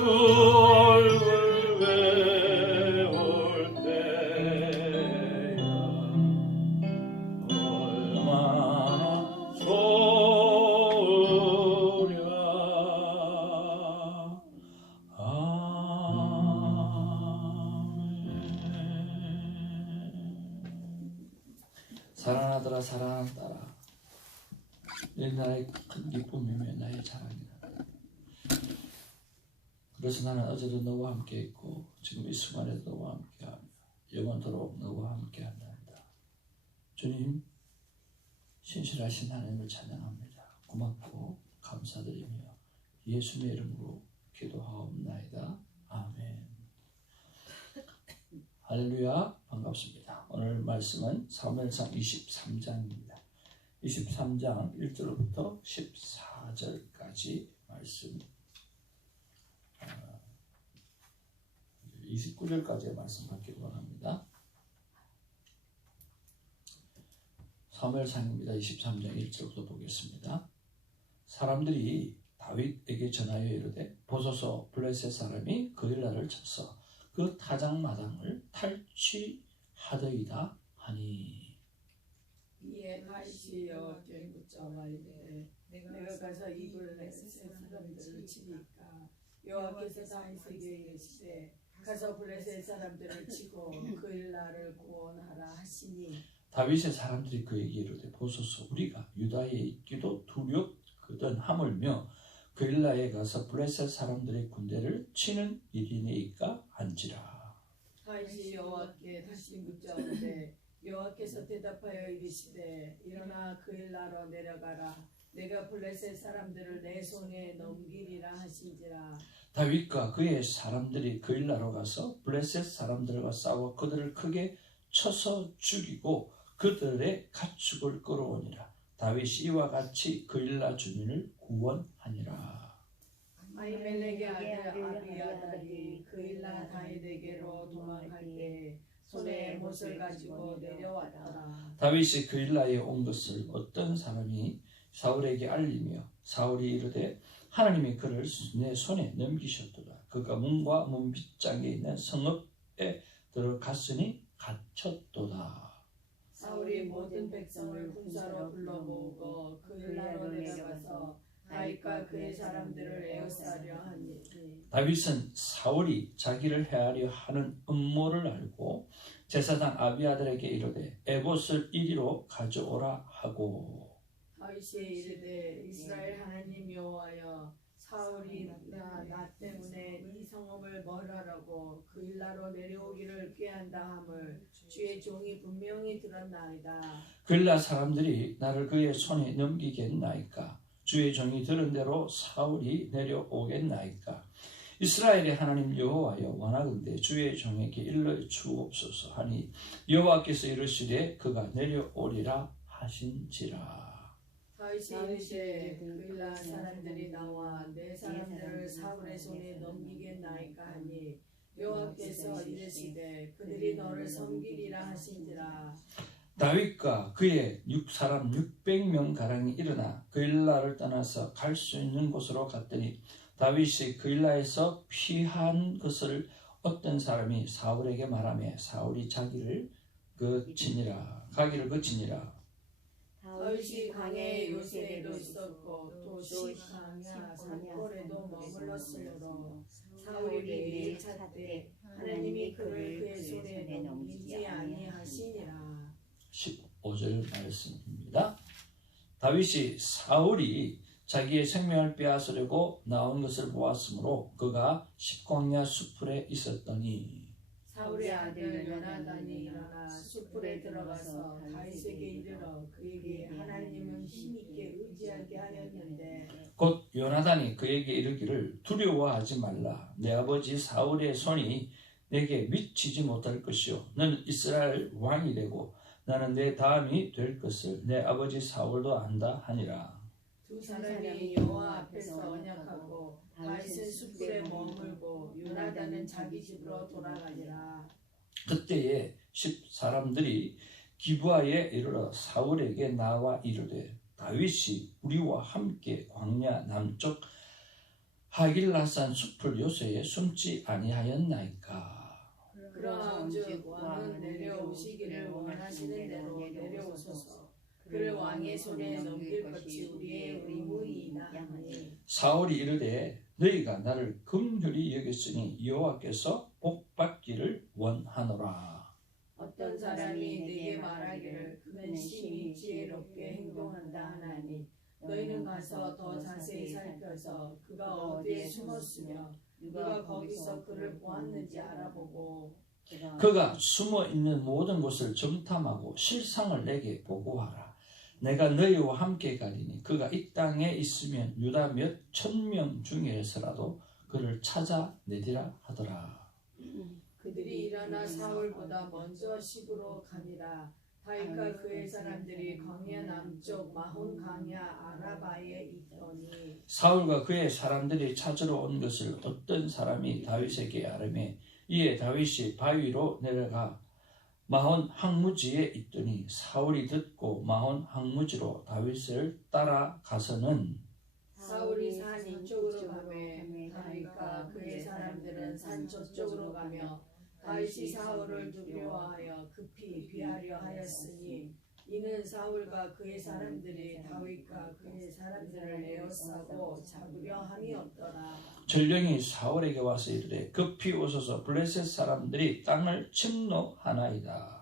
주 얼굴 배울 때야 얼마나 좋으랴. 사랑하더라 사랑하는 딸아, 내 나의 큰 기쁨이며 나의 자랑이라. 그래서 나는 어제도 너와 함께 있고 지금 이 순간에도 너와 함께하며 영원토록 너와 함께한다. 주님, 신실하신 하나님을 찬양합니다. 고맙고 감사드리며 예수님의 이름으로 기도하옵나이다. 아멘. 할렐루야. 반갑습니다. 오늘 말씀은 사무엘상 23장입니다. 23장 1절부터 14절까지 말씀, 29절까지의 말씀 받기를 원합니다. 사무엘상입니다. 23장 1절부터 보겠습니다. 사람들이 다윗에게 전하여 이르되 보소서 블레셋 사람이 그일라를 쳐서 그 타작마당을 탈취하더이다 하니. 이에 다윗이 여호와께 묻자마 이르되 내가 가서 이 블레셋 사람들을 치리까. 여호와께서 다윗에게 이르시되 가서 블레셋 사람들을 치고 그일라를 구원하라 하시니. 다윗의 사람들이 그에게 이르되 보소서 우리가 유다에 있기도 두렵거든 하물며 그일라에 가서 블레셋 사람들의 군대를 치는 일이니까 한지라. 다윗이 여호와께 다시 묻자오되 여호와께서 대답하여 이르시되 일어나 그일라로 내려가라. 내가 블레셋 사람들을 내 손에 넘기리라 하신지라. 다윗과 그의 사람들이 그일라로 가서 블레셋 사람들과 싸워 그들을 크게 쳐서 죽이고 그들의 가축을 끌어오니라. 다윗이 이와 같이 그일라 주민을 구원하니라. 아히멜렉의 아들 아비아달이 그일라 다윗에게로 도망할 때 손에 못을 가지고 내려왔더라. 다윗이 그일라에 온 것을 어떤 사람이 사울에게 알리며 사울이 이르되 하나님이 그를 내 손에 넘기셨도다. 그가 문과 문 빗장에 있는 성읍에 들어갔으니 갇혔도다. 사울이 모든 백성을 군사로 불러 모으고 그일라로 내려가서 다윗과 그의 사람들을 에워싸려 하니. 다윗은 사울이 자기를 해하려 하는 음모를 알고 제사장 아비아들에게 이르되 에봇을 이리로 가져오라 하고. 다윗이 이르되 이스라엘 하나님 여호와여 사울이 나 때문에 이 성읍을 멀어라고 그일라로 내려오기를 꾀한다 함을 주의 종이 분명히 들었나이다. 그일라 사람들이 나를 그의 손에 넘기겠나이까? 주의 종이 들은 대로 사울이 내려오겠나이까? 이스라엘의 하나님 여호와여 원하건대 주의 종에게 일러 주옵소서 하니 여호와께서 이르시되 그가 내려오리라 하신지라. 다윗이 이르되 그일라 사람들이 나와 내 사람들을 사울의 손에 넘기겠나이까 하니 여호와께서 이르시되 그들이 너를 섬기리라 하신지라. 다윗과 그의 사람 600명 가량이 일어나 그일라를 떠나서 갈 수 있는 곳으로 갔더니 다윗이 그일라에서 피한 것을 어떤 사람이 사울에게 말하며 사울이 가기를 그치니라. 다윗이 광야의 요새에도 있었고 또 시강야 산골에도 머물렀으므로 사울이 매일 찾되 하나님이 그를 그의 손에 넘기지 아니하시니라. 15절 말씀입니다. 다윗이 사울이 자기의 생명을 빼앗으려고 나온 것을 보았으므로 그가 십광야 숲풀에 있었더니 사울의 아들 요나단이 일어나 숲풀에 들어가서 다윗에게 이르러 그에게 하나님은 힘있게 의지하게 하였는데 곧 요나단이 그에게 이르기를 두려워하지 말라. 내 아버지 사울의 손이 내게 미치지 못할 것이요 너는 이스라엘 왕이 되고 나는 내 다음이 될 것을 내 아버지 사울도 안다 하니라. 두 사람이 여호와 앞에서 언약하고 다윗은 숲에 머물고 요나단은 자기 집으로 돌아가니라. 그때에 사람들이 기브아에 이르러 사울에게 나와 이르되 다윗이 우리와 함께 광야 남쪽 하길라산 숲을 요새에 숨지 아니하였나이까. 그러한즉 왕은 내려오시기를 원하시는 대로 내려오소서. 그를 왕의 손에 넘길 것이 우리의 의무이나 하니. 사울이 이르되 너희가 나를 긍휼히 여겼으니 여호와께서 복받기를 원하노라. 어떤 사람이 네게 말하기를 그는 심히 지혜롭게 행동한다 하나니 너희는 가서 더 자세히 살펴서 그가 어디에 숨었으며 누가 거기서 그를 보았는지 알아보고 그가 숨어 있는 모든 곳을 정탐하고 실상을 내게 보고하라. 내가 너희와 함께 가리니 그가 이 땅에 있으면 유다 몇 천명 중에서라도 그를 찾아내리라 하더라. 그들이 일어나 사울보다 먼저 시부로 가니라. 다윗과 그의 사람들이 광야 남쪽 마혼 강야 아라바에 있더니 사울과 그의 사람들이 찾으러 온 것을 어떤 사람이 다윗에게 아뢰매 이에 다윗이 바위로 내려가 마혼 항무지에 있더니 사울이 듣고 마혼 항무지로 다윗을 따라가서는 사울이 산 이쪽으로 가매 다윗과 그의 사람들은 산 저쪽으로 가며 다윗이 사울을 두려워하여 급히 피하려 하였으니 이는 사울과 그의 사람들이 다윗과 그의 사람들을 에워싸고 잡으려 함이었더라. 전령이 사울에게 와서 이르되 급히 오소서 블레셋 사람들이 땅을 침노하나이다.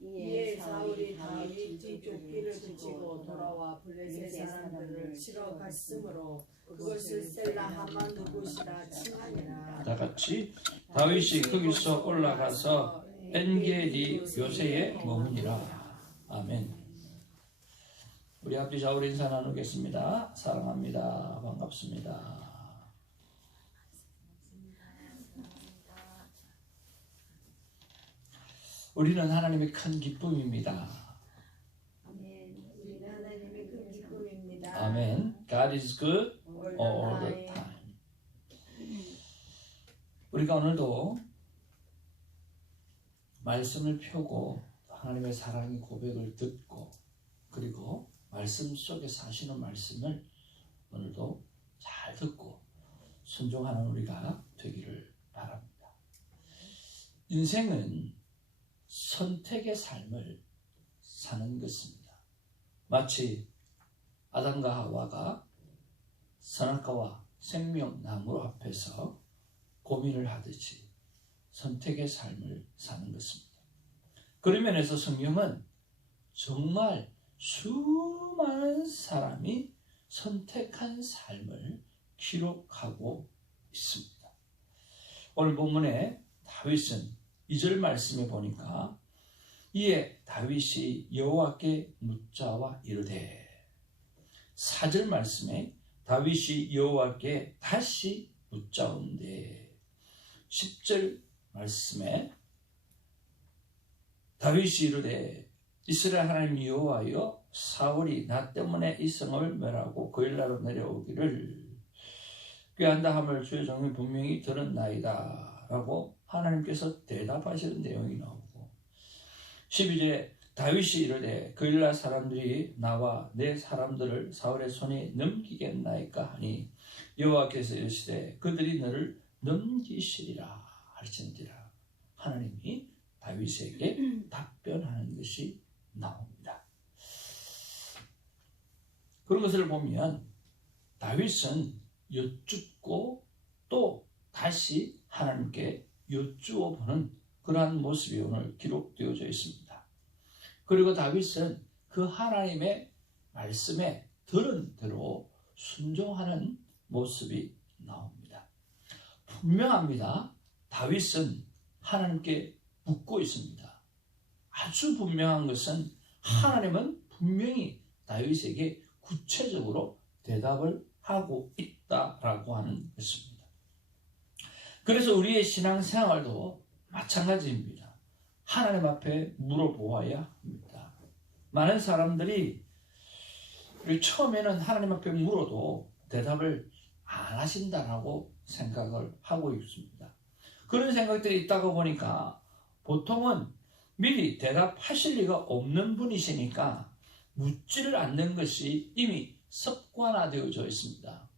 이에 사울이 다윗 뒤쫓기를 그치고 돌아와 블레셋 사람들을 치러 갔으므로 그것을 셀라 하만 곳이라 칭하니라. 다 같이 다윗이 거기서 올라가서 엔게디 요새에 머무니라. 아멘. 우리 앞뒤 좌우로 인사 나누겠습니다. 사랑합니다. 반갑습니다. 우리는 하나님의 큰 기쁨입니다. 아멘. 우리는 하나님의 큰 기쁨입니다. 아멘. God is good all the time. 우리가 오늘도 말씀을 펴고 하나님의 사랑의 고백을 듣고 그리고 말씀 속에 사시는 말씀을 오늘도 잘 듣고 순종하는 우리가 되기를 바랍니다. 인생은 선택의 삶을 사는 것입니다. 마치 아담과 하와가 선악과와 생명나무 앞에서 고민을 하듯이 선택의 삶을 사는 것입니다. 그런 면에서 성경은 정말 수많은 사람이 선택한 삶을 기록하고 있습니다. 오늘 본문에 다윗은 2절 말씀에 보니까 이에 다윗이 여호와께 묻자와 이르되 4절 말씀에 다윗이 여호와께 다시 묻자온데 10절 말씀에 다윗이 이르되 이스라엘 하나님 여호와여 사울이 나 때문에 이 성을 멸하고 거일나로 내려오기를 꾀한다 함을 주의 종이 분명히 들었나이다 라고 하나님께서 대답하시는 내용이 나오고 12절에 다윗이 이르되 거일나 사람들이 나와 내 사람들을 사울의 손에 넘기겠나이까 하니 여호와께서 이르시되 그들이 너를 넘기시리라 하시니라. 하나님이 다윗에게 답변하는 것이 나옵니다. 그런 것을 보면 다윗은 여쭙고 또 다시 하나님께 여쭈어 보는 그러한 모습이 오늘 기록되어져 있습니다. 그리고 다윗은 그 하나님의 말씀에 들은 대로 순종하는 모습이 나옵니다. 분명합니다. 다윗은 하나님께 묻고 있습니다. 아주 분명한 것은 하나님은 분명히 다윗에게 구체적으로 대답을 하고 있다라고 하는 것입니다. 그래서 우리의 신앙생활도 마찬가지입니다. 하나님 앞에 물어보아야 합니다. 많은 사람들이 처음에는 하나님 앞에 물어도 대답을 안 하신다라고 생각을 하고 있습니다. 그런 생각들이 있다고 보니까 보통은 미리 대답하실 리가 없는 분이시니까 묻지를 않는 것이 이미 습관화되어져 있습니다.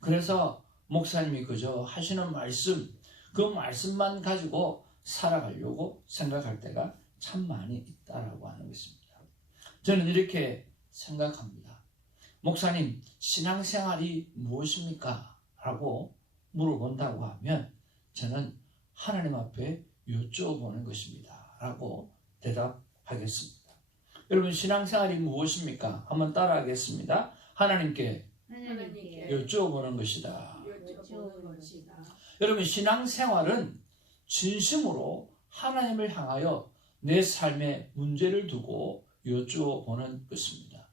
그래서 목사님이 그저 하시는 말씀, 그 말씀만 가지고 살아가려고 생각할 때가 참 많이 있다라고 하는 것입니다. 저는 이렇게 생각합니다. 목사님, 신앙생활이 무엇입니까? 라고 물어본다고 하면 저는 하나님 앞에 여쭤보는 것입니다. 라고 대답하겠습니다. 여러분, 신앙생활이 무엇입니까? 한번 따라하겠습니다. 하나님께 여쭤보는 것이다. 여러분, 신앙생활은 진심으로 하나님을 향하여 내 삶의 문제를 두고 여쭤보는 것입니다.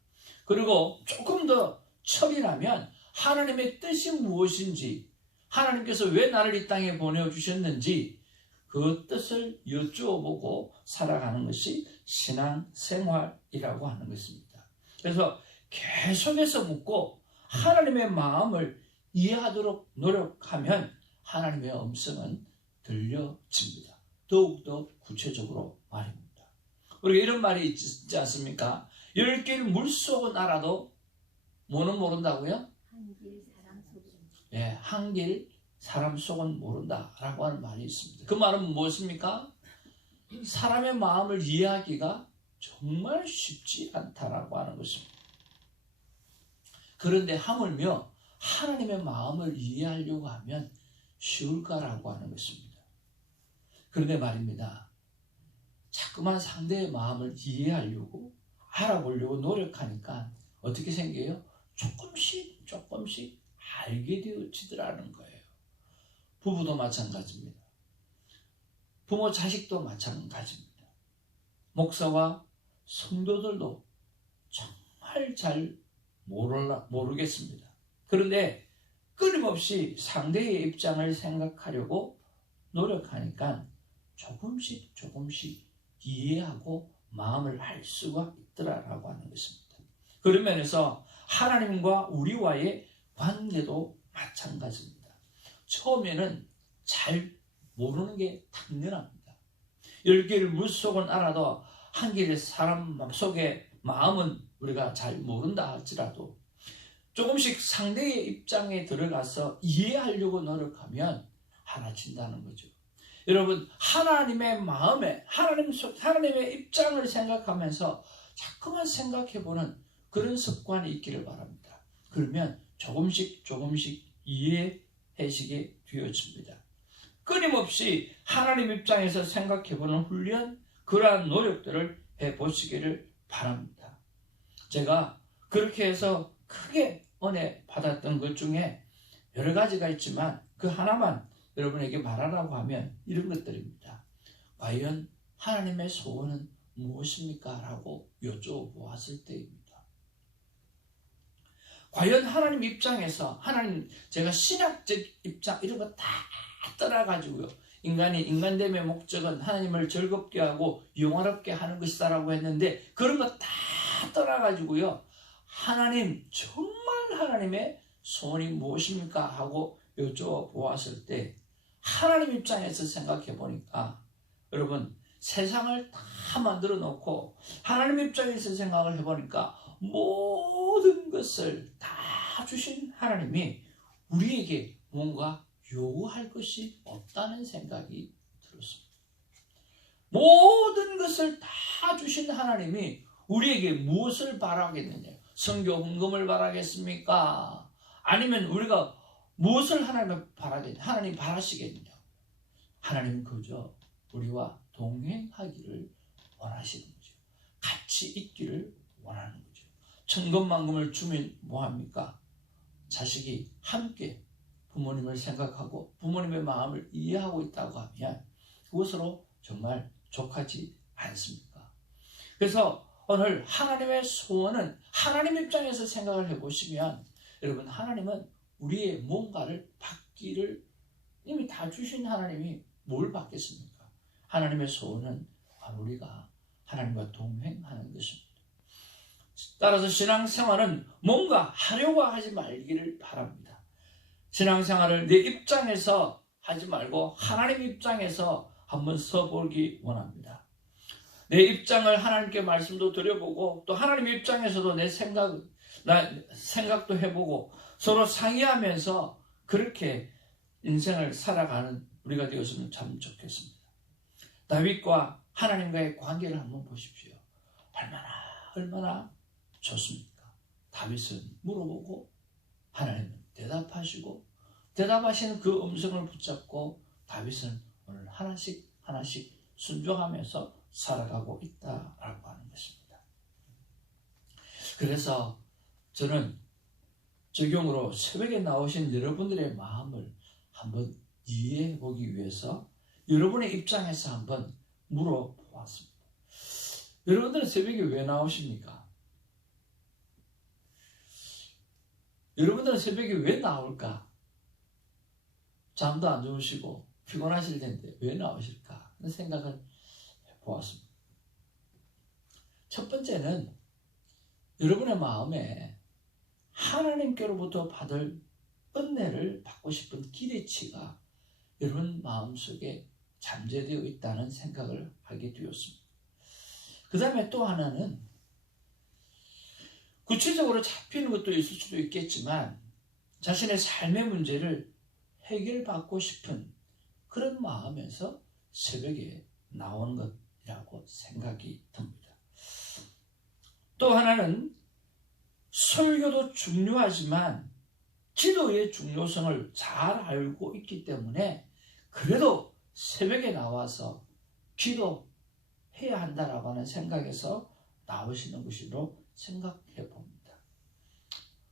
그리고 조금 더 철이 나면 하나님의 뜻이 무엇인지, 하나님께서 왜 나를 이 땅에 보내주셨는지 그 뜻을 여쭤보고 살아가는 것이 신앙생활이라고 하는 것입니다. 그래서 계속해서 묻고 하나님의 마음을 이해하도록 노력하면 하나님의 음성은 들려집니다. 더욱더 구체적으로 말입니다. 우리가 이런 말이 있지 않습니까? 10개를 물속은 알아도 뭐는 모른다고요? 한길 사람 속은 모른다라고 하는 말이 있습니다. 그 말은 무엇입니까? 사람의 마음을 이해하기가 정말 쉽지 않다라고 하는 것입니다. 그런데 하물며 하나님의 마음을 이해하려고 하면 쉬울까라고 하는 것입니다. 그런데 말입니다. 자꾸만 상대의 마음을 이해하려고 알아보려고 노력하니까 어떻게 생겨요? 조금씩 알게 되어지더라는 거예요. 부부도 마찬가지입니다. 부모 자식도 마찬가지입니다. 목사와 성도들도 정말 잘 모르겠습니다. 그런데 끊임없이 상대의 입장을 생각하려고 노력하니까 조금씩 이해하고 마음을 알 수가 있더라라고 하는 것입니다. 그런 면에서 하나님과 우리와의 관계도 마찬가지입니다. 처음에는 잘 모르는 게 당연합니다. 10개를 물속은 알아도 한 개의 사람 속의 마음은 우리가 잘 모른다 할지라도 조금씩 상대의 입장에 들어가서 이해하려고 노력하면 알아진다는 거죠. 여러분, 하나님의 마음에 하나님의 입장을 생각하면서 자꾸만 생각해보는 그런 습관이 있기를 바랍니다. 그러면 조금씩 이해하시게 되어집니다. 끊임없이 하나님 입장에서 생각해보는 훈련, 그러한 노력들을 해보시기를 바랍니다. 제가 그렇게 해서 크게 은혜 받았던 것 중에 여러 가지가 있지만 그 하나만 여러분에게 말하라고 하면 이런 것들입니다. 과연 하나님의 소원은 무엇입니까? 라고 여쭤보았을 때입니다. 과연 하나님 입장에서 제가 신학적 입장 이런 거 다 떠나가지고요. 인간됨의 목적은 하나님을 즐겁게 하고 영화롭게 하는 것이다라고 했는데 그런 거 다 떠나가지고요. 하나님, 정말 하나님의 소원이 무엇입니까? 하고 여쭤보았을 때 하나님 입장에서 생각해 보니까 여러분, 세상을 다 만들어 놓고 하나님 입장에서 생각을 해보니까 모든 것을 다 주신 하나님이 우리에게 뭔가 요구할 것이 없다는 생각이 들었습니다. 모든 것을 다 주신 하나님이 우리에게 무엇을 바라겠느냐? 선교 헌금을 바라겠습니까? 아니면 우리가 무엇을 하나님 바라시겠느냐? 하나님은 그저 우리와 동행하기를 원하시는 거죠. 같이 있기를 원하는 거죠. 천금만금을 주면 뭐합니까? 자식이 함께 부모님을 생각하고 부모님의 마음을 이해하고 있다고 하면 그것으로 정말 족하지 않습니까? 그래서 오늘 하나님의 소원은 하나님 입장에서 생각을 해보시면 여러분, 하나님은 우리의 뭔가를 받기를 이미 다 주신 하나님이 뭘 받겠습니까? 하나님의 소원은 우리가 하나님과 동행하는 것입니다. 따라서 신앙생활은 뭔가 하려고 하지 말기를 바랍니다. 신앙생활을 내 입장에서 하지 말고 하나님 입장에서 한번 서보기 원합니다. 내 입장을 하나님께 말씀도 드려보고 또 하나님 입장에서도 내 생각도 해보고 서로 상의하면서 그렇게 인생을 살아가는 우리가 되었으면 참 좋겠습니다. 다윗과 하나님과의 관계를 한번 보십시오. 얼마나 좋습니까? 다윗은 물어보고 하나님은 대답하시고, 대답하시는 그 음성을 붙잡고 다윗은 오늘 하나씩 순종하면서 살아가고 있다라고 하는 것입니다. 그래서 저는 적용으로 새벽에 나오신 여러분들의 마음을 한번 이해해 보기 위해서 여러분의 입장에서 한번 물어보았습니다. 여러분들은 새벽에 왜 나오십니까? 여러분들은 새벽에 왜 나올까? 잠도 안 주무시고 피곤하실 텐데 왜 나오실까? 하는 생각을 해보았습니다. 첫 번째는 여러분의 마음에 하나님께로부터 받을 은혜를 받고 싶은 기대치가 여러분 마음속에 잠재되어 있다는 생각을 하게 되었습니다. 그 다음에 또 하나는 구체적으로 잡히는 것도 있을 수도 있겠지만 자신의 삶의 문제를 해결받고 싶은 그런 마음에서 새벽에 나오는 것이라고 생각이 듭니다. 또 하나는 설교도 중요하지만 기도의 중요성을 잘 알고 있기 때문에 그래도 새벽에 나와서 기도해야 한다라고 하는 생각에서 나오시는 것으로 생각해 봅니다.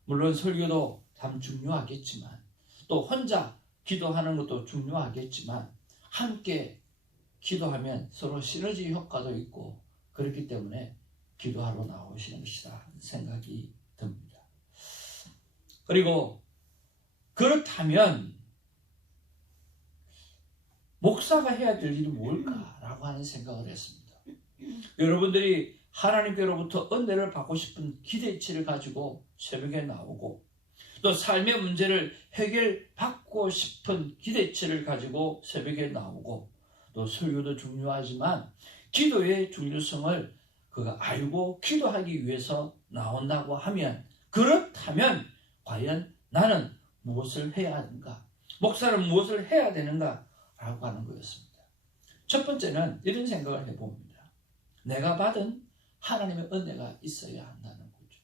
물론 설교도 참 중요하겠지만 또 혼자 기도하는 것도 중요하겠지만 함께 기도하면 서로 시너지 효과도 있고 그렇기 때문에 기도하러 나오시는 것이다 생각이 듭니다. 그리고 그렇다면 목사가 해야 될 일이 뭘까라고 하는 생각을 했습니다. 여러분들이 하나님께로부터 은혜를 받고 싶은 기대치를 가지고 새벽에 나오고 또 삶의 문제를 해결받고 싶은 기대치를 가지고 새벽에 나오고 또 설교도 중요하지만 기도의 중요성을 그가 알고 기도하기 위해서 나온다고 하면 그렇다면 과연 나는 무엇을 해야 하는가? 목사는 무엇을 해야 되는가? 라고 하는 거였습니다. 첫 번째는 이런 생각을 해봅니다. 내가 받은 하나님의 은혜가 있어야 한다는 거죠.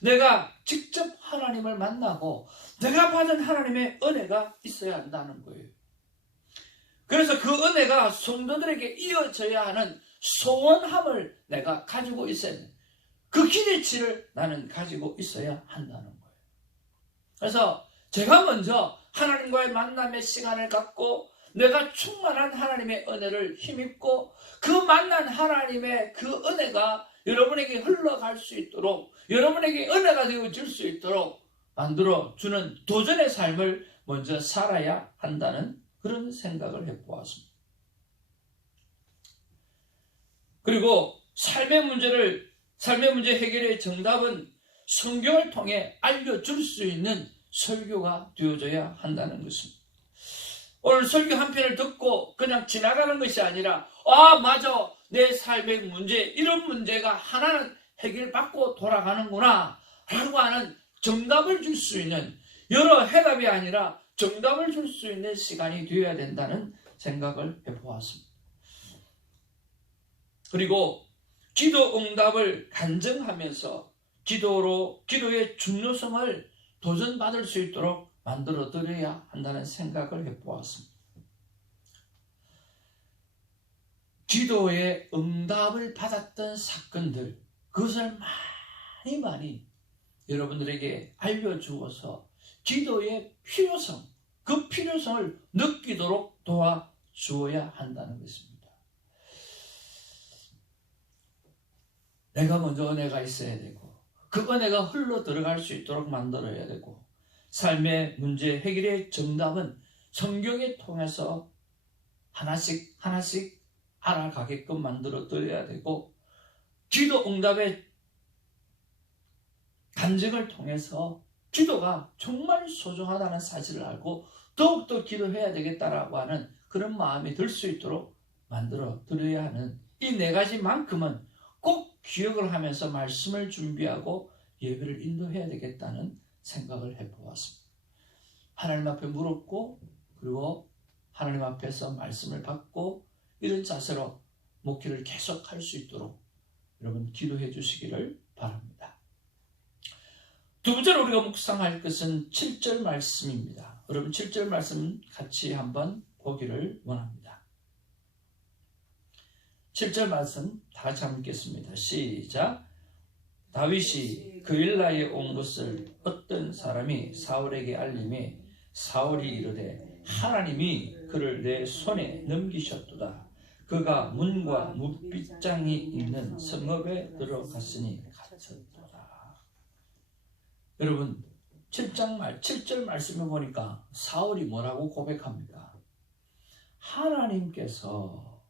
내가 직접 하나님을 만나고 내가 받은 하나님의 은혜가 있어야 한다는 거예요. 그래서 그 은혜가 성도들에게 이어져야 하는 소원함을 내가 가지고 있어야 돼. 그 기대치를 나는 가지고 있어야 한다는 거예요. 그래서 제가 먼저 하나님과의 만남의 시간을 갖고 내가 충만한 하나님의 은혜를 힘입고 그 만난 하나님의 그 은혜가 여러분에게 흘러갈 수 있도록 여러분에게 은혜가 되어질 수 있도록 만들어주는 도전의 삶을 먼저 살아야 한다는 그런 생각을 해보았습니다. 그리고 삶의 문제 해결의 정답은 성경을 통해 알려줄 수 있는 설교가 되어져야 한다는 것입니다. 오늘 설교 한 편을 듣고 그냥 지나가는 것이 아니라 맞아, 내 삶의 문제, 이런 문제가 하나는 해결받고 돌아가는구나 라고 하는 정답을 줄 수 있는, 여러 해답이 아니라 정답을 줄 수 있는 시간이 되어야 된다는 생각을 해보았습니다. 그리고 기도 응답을 간증하면서 기도의 중요성을 도전받을 수 있도록 만들어 드려야 한다는 생각을 해보았습니다. 기도의 응답을 받았던 사건들, 그것을 많이 여러분들에게 알려주어서 기도의 필요성, 그 필요성을 느끼도록 도와주어야 한다는 것입니다. 내가 먼저 은혜가 있어야 되고 그 은혜가 흘러 들어갈 수 있도록 만들어야 되고 삶의 문제 해결의 정답은 성경을 통해서 하나씩 알아가게끔 만들어 드려야 되고 기도 응답의 간증을 통해서 기도가 정말 소중하다는 사실을 알고 더욱더 기도해야 되겠다라고 하는 그런 마음이 들 수 있도록 만들어 드려야 하는 이 네 가지만큼은 꼭 기억을 하면서 말씀을 준비하고 예배를 인도해야 되겠다는 생각을 해보았습니다. 하나님 앞에 물었고 그리고 하나님 앞에서 말씀을 받고 이런 자세로 목회를 계속할 수 있도록 여러분 기도해 주시기를 바랍니다. 두 번째로 우리가 묵상할 것은 7절 말씀입니다. 여러분 7절 말씀 같이 한번 보기를 원합니다. 7절 말씀 다 같이 한번 읽겠습니다. 시작. 다윗이 그일라에 온 것을 어떤 사람이 사울에게 알림해 사울이 이르되 하나님이 그를 내 손에 넘기셨도다. 그가 문과 문빗장이 있는 성읍에 들어갔으니 갇혔도다. 여러분 7절 말씀을 보니까 사울이 뭐라고 고백합니까? 하나님께서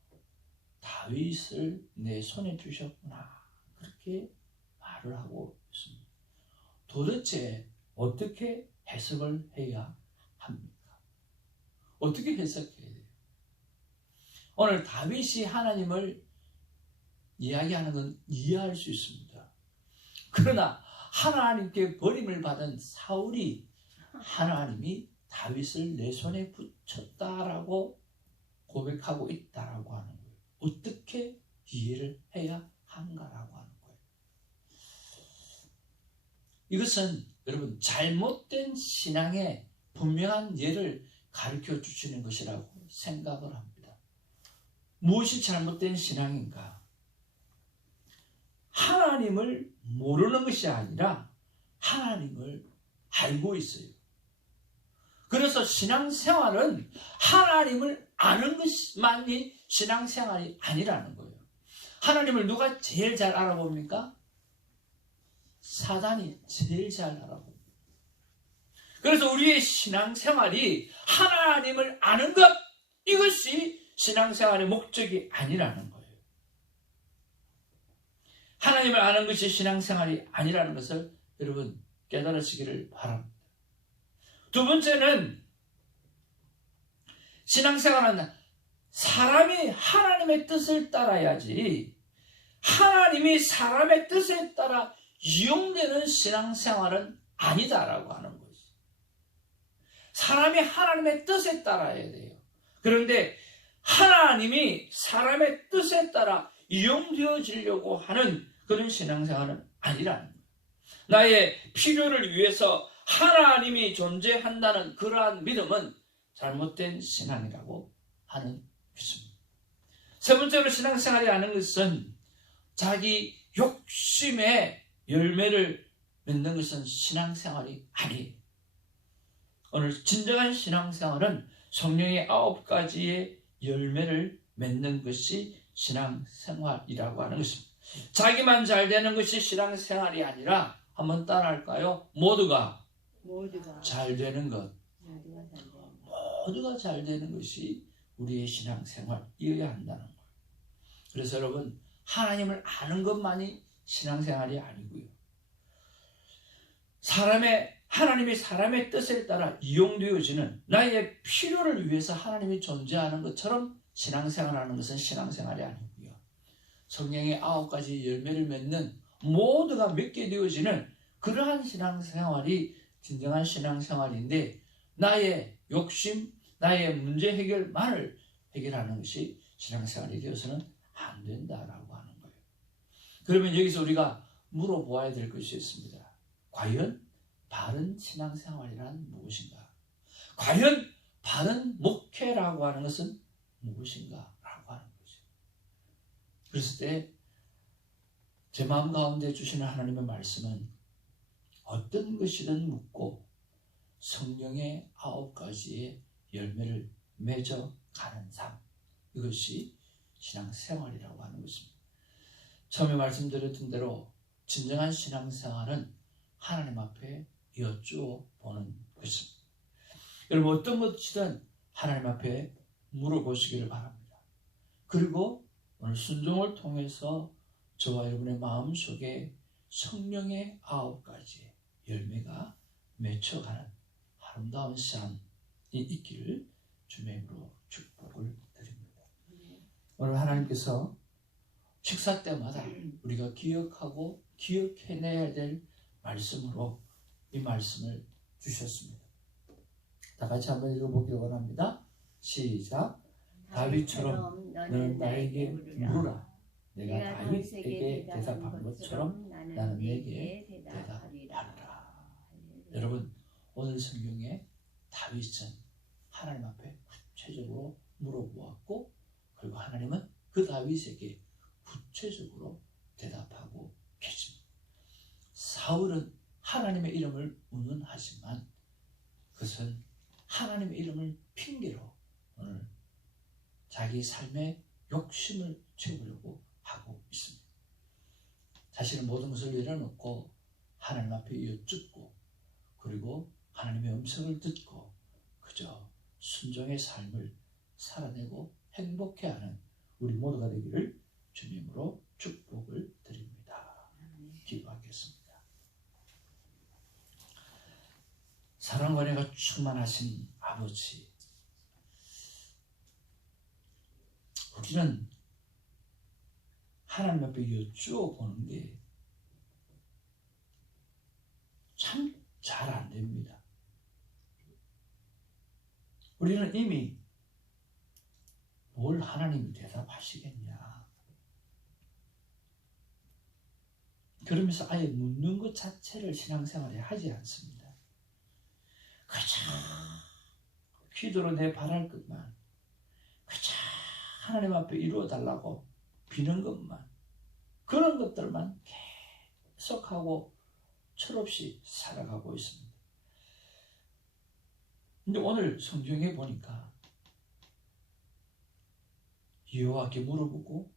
다윗을 내 손에 주셨구나. 그렇게 말을 하고 있습니다. 도대체 어떻게 해석을 해야 합니까? 어떻게 해석해야 돼요? 오늘 다윗이 하나님을 이야기하는 건 이해할 수 있습니다. 그러나 하나님께 버림을 받은 사울이 하나님이 다윗을 내 손에 붙였다라고 고백하고 있다라고 하는 거예요. 어떻게 이해를 해야 한가라고 하는 거예요. 이것은 여러분 잘못된 신앙의 분명한 예를 가르쳐 주시는 것이라고 생각을 합니다. 무엇이 잘못된 신앙인가? 하나님을 모르는 것이 아니라 하나님을 알고 있어요. 그래서 신앙생활은 하나님을 아는 것만이 신앙생활이 아니라는 거예요. 하나님을 누가 제일 잘 알아봅니까? 사단이 제일 잘 알아봅니다. 그래서 우리의 신앙생활이 하나님을 아는 것, 이것이 신앙생활의 목적이 아니라는 거예요. 하나님을 아는 것이 신앙생활이 아니라는 것을 여러분 깨달으시기를 바랍니다. 두 번째는 신앙생활은 사람이 하나님의 뜻을 따라야지 하나님이 사람의 뜻에 따라 이용되는 신앙생활은 아니다라고 하는 거죠. 사람이 하나님의 뜻에 따라야 돼요. 그런데 하나님이 사람의 뜻에 따라 이용되어지려고 하는 그런 신앙생활은 아니라는 거예요. 나의 필요를 위해서 하나님이 존재한다는 그러한 믿음은 잘못된 신앙이라고 하는 것입니다. 세 번째로 신앙생활이 아닌 것은 자기 욕심의 열매를 맺는 것은 신앙생활이 아니에요. 오늘 진정한 신앙생활은 성령의 9가지의 열매를 맺는 것이 신앙생활이라고 하는 것입니다. 자기만 잘 되는 것이 신앙생활이 아니라 한번 따라할까요? 모두가 잘 되는 것. 모두가 잘 되는 것이 우리의 신앙생활이어야 한다는 거예요. 그래서 여러분 하나님을 아는 것만이 신앙생활이 아니고요. 하나님이 사람의 뜻에 따라 이용되어지는 나의 필요를 위해서 하나님이 존재하는 것처럼 신앙생활하는 것은 신앙생활이 아니고요. 성령의 9가지 열매를 맺는 모두가 맺게 되어지는 그러한 신앙생활이 진정한 신앙생활인데 나의 욕심, 나의 문제 해결만을 해결하는 것이 신앙생활이 되어서는 안 된다라고 하는 거예요. 그러면 여기서 우리가 물어보아야 될 것이 있습니다. 과연 바른 신앙생활이란 무엇인가? 과연 바른 목회라고 하는 것은 무엇인가? 라고 하는 거죠. 그랬을 때 제 마음 가운데 주시는 하나님의 말씀은 어떤 것이든 묻고 성령의 9가지의 열매를 맺어가는 삶, 이것이 신앙생활이라고 하는 것입니다. 처음에 말씀드렸던 대로 진정한 신앙생활은 하나님 앞에 여쭈어 보는 것입니다. 여러분 어떤 것이든 하나님 앞에 물어보시기를 바랍니다. 그리고 오늘 순종을 통해서 저와 여러분의 마음속에 성령의 9가지의 열매가 맺혀가는 아름다운 삶이 있기를 주님의 이름으로 축복을 드립니다. 오늘 하나님께서 식사 때마다 우리가 기억하고 기억해내야 될 말씀으로 이 말씀을 주셨습니다. 다 같이 한번 읽어보기를 원합니다. 시작. 다윗처럼 너는 나에게 물으라. 내가 다윗에게 대답한 것처럼 나는 내게 대답하리라. 여러분, 오늘 성경에 다윗은 하나님 앞에 구체적으로 물어보았고, 그리고 하나님은 그 다윗에게 구체적으로 대답하고 계십니다. 사울은 하나님의 이름을 운운하지만 그것은 하나님의 이름을 핑계로 오늘 자기 삶의 욕심을 채우려고 하고 있습니다. 자신의 모든 것을 내려놓고 하나님 앞에 여쭙고, 그리고 하나님의 음성을 듣고 그저 순종의 삶을 살아내고 행복해하는 우리 모두가 되기를 주님으로 축복을 드립니다. 기도하겠습니다. 사랑과 은혜가 충만하신 아버지, 우리는 하나님 앞에 여쭈어 보는 게 참 잘 안 됩니다. 우리는 이미 뭘 하나님이 대답하시겠냐, 그러면서 아예 묻는 것 자체를 신앙생활에 하지 않습니다. 그저 기도로 내 바랄 것만, 그저 하나님 앞에 이루어달라고 비는 것만, 그런 것들만 계속하고 철없이 살아가고 있습니다. 근데 오늘 성경에 보니까 여호와께 물어보고,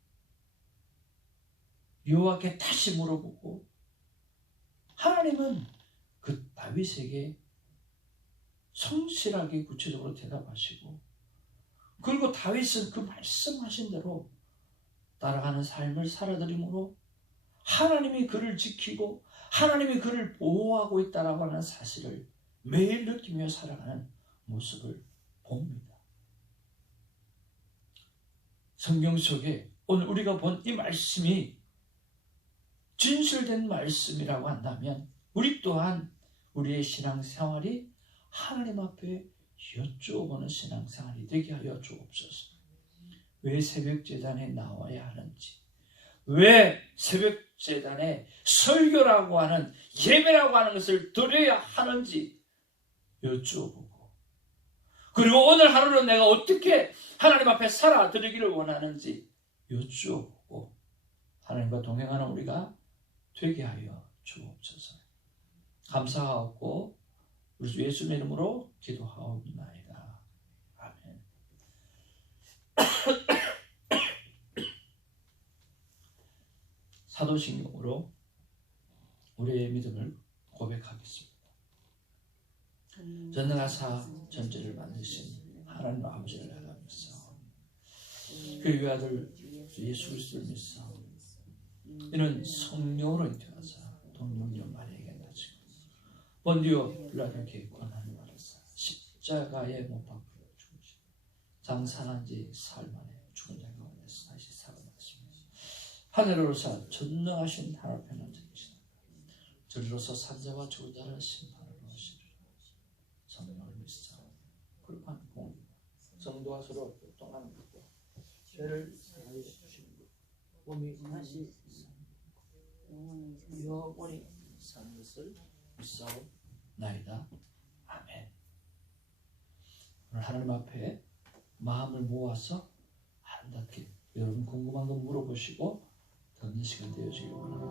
여호와께 다시 물어보고, 하나님은 그 다윗에게 성실하게 구체적으로 대답하시고, 그리고 다윗은 그 말씀하신 대로 따라가는 삶을 살아들임으로 하나님이 그를 지키고 하나님이 그를 보호하고 있다라고 하는 사실을 매일 느끼며 살아가는 모습을 봅니다. 성경 속에 오늘 우리가 본 이 말씀이 진실된 말씀이라고 한다면, 우리 또한 우리의 신앙생활이 하나님 앞에 여쭈어보는 신앙생활이 되게 하여 주옵소서. 왜 새벽재단에 나와야 하는지, 왜 새벽재단에 설교라고 하는, 예배라고 하는 것을 드려야 하는지 여쭈어보고, 그리고 오늘 하루는 내가 어떻게 하나님 앞에 살아드리기를 원하는지 여쭈어보고 하나님과 동행하는 우리가 되게 하여 주옵소서. 감사하고 우리 주 예수님의 이름으로 기도하옵나이다. 아멘. 사도신경으로 우리의 믿음을 고백하겠습니다. 전능하사 전지를 만드신 하나님 아버지를 나가면서 그 외아들 예수 그리스도를 믿사 이는 성령으로 인도하사 동령녀 마리아에게 나시고 본디오 빌라도에게 권한을 받았사 십자가에 못 박혀 죽으시고 장사한 지 사흘 만에 죽은 자 가운데서 다시 살아났습니다. 하늘로 오르사 전능하신 하나님 앞에 앉으시다. 저리로서 산자와 죽은 자를 심판하러 오시리라. 성령을 믿사 거룩한 공의와 성도와 서로 교통하는 것과 죄를 사하여 주시는 것, 몸이 다시 영원히 사는 것을 믿사옵나이다. 아멘. 오늘 하나님 앞에 마음을 모아서 아름답게 여러분 궁금한 거 물어보시고 듣는 시간 되어지길 원합니다.